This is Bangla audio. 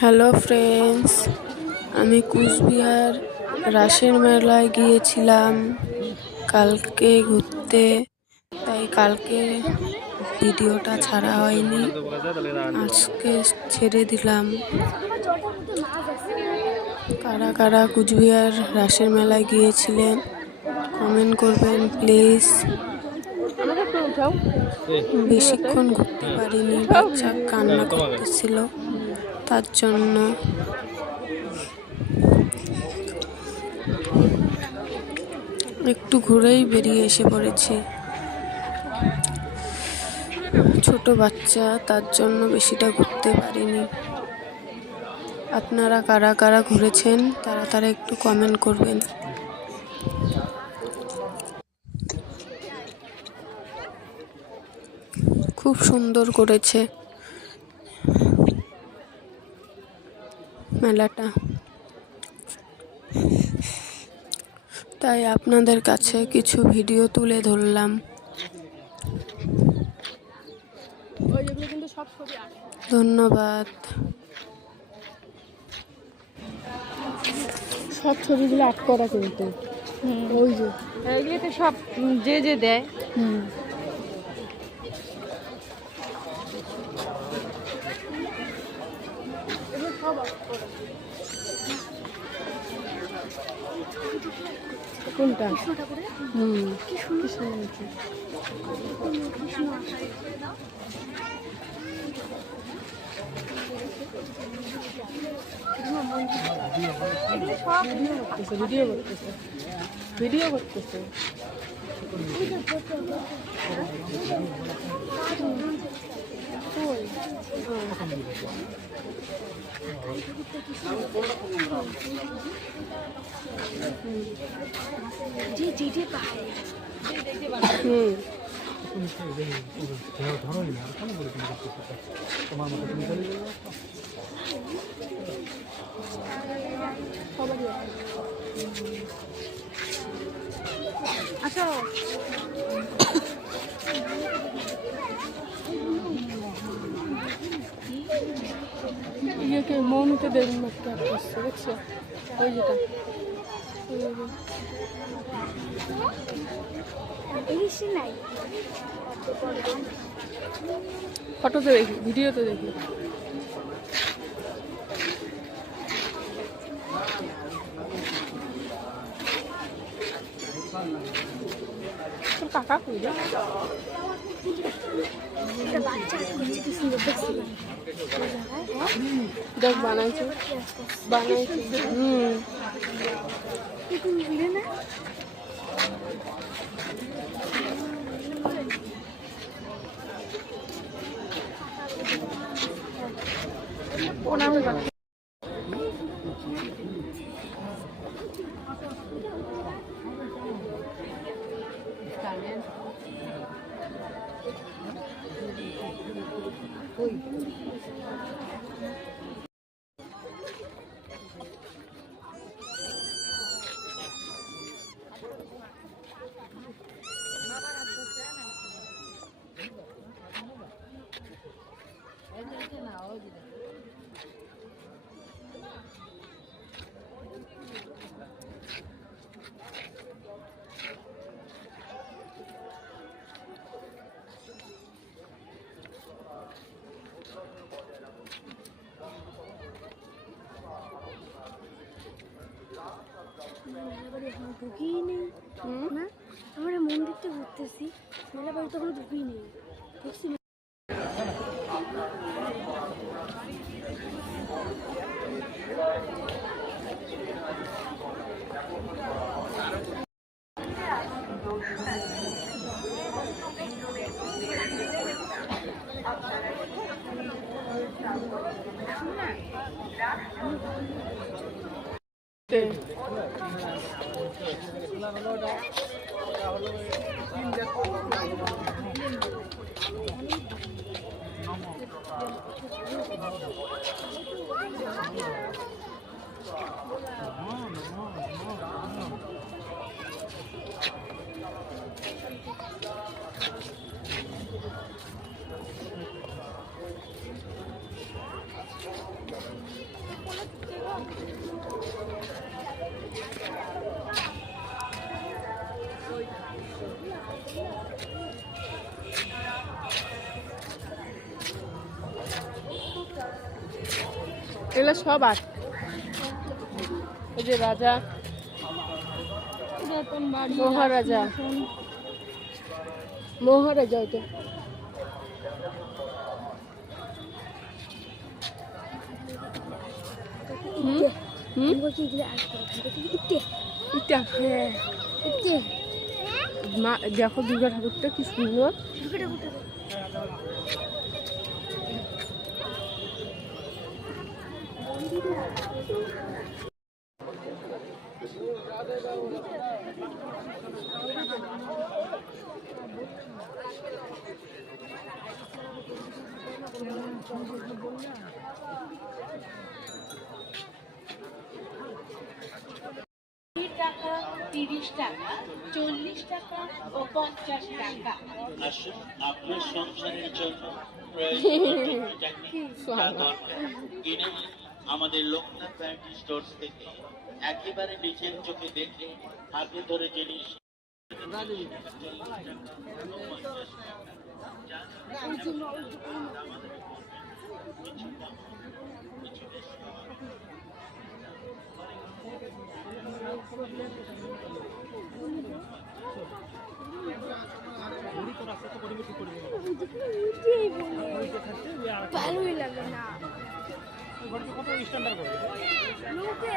হ্যালো ফ্রেন্ডস, আমি কুচবিহার রাসের মেলায় গিয়েছিলাম কালকে ঘুরতে। তাই কালকে ভিডিওটা ছাড়া হয়নি, আজকে ছেড়ে দিলাম। কারা কারা কুচবিহার রাসের মেলায় গিয়েছিলেন কমেন্ট করবেন প্লিজ। বেশিক্ষণ ঘুরতে পারিনি, বাচ্চা কান্না করতেছিল, তার জন্য একটু ঘুরেই বেরিয়ে এসে পড়েছি। ছোট বাচ্চা, তার জন্য বেশিটা ঘুরতে পারিনি। আপনারা কারা কারা ঘুরেছেন তারা একটু কমেন্ট করবেন। খুব সুন্দর করেছে মেলাটা, তাই আপনাদের কাছে কিছু ভিডিও তুলে ধরলাম। ধন্যবাদ। সব ছবিগুলো আট করা কিন্তু ওই যে এগুলো তো সব যে দেয়। কোনটা? ভিডিও করতেছে। আচ্ছা, ইয়েকে মৌমিতে দেখুন একটা আসছে, দেখছো ওই যেটা ফটোতে দেখি, ভিডিওতে দেখি। তোর কাকা কই রে? দেখ বানাইছে ঢুকিয়ে নেই না, আমরা মন্দিরটা ঘুরতেছি, মেলা বাড়ি তখন ঢুকিয়ে নেই, দেখছি এগুলো সব আট। ওই যে রাজা, পুরাতন বাড়ি, মহারাজা, আসন। মহারাজা ওইটা। হুম হুম বলছি এগুলো আসবে ইতে এটা হ্যাঁ ইতে মা দেখো দুর্গা ঠাকুরটা কি সুন্দর। ঢুকে ঢুকে টাকা, 30 টাকা, 40 টাকা ও 50 টাকা। আসুন আপনার সংসারের জন্য প্রয়োজনীয় যা দরকার কিনে নিন আমাদের লোকনাথ ভ্যারাইটি স্টোর্স থেকে। একেবারে নিজের চোখে দেখে হাতে ধরে জিনিস ভালোই লাগে না লোকে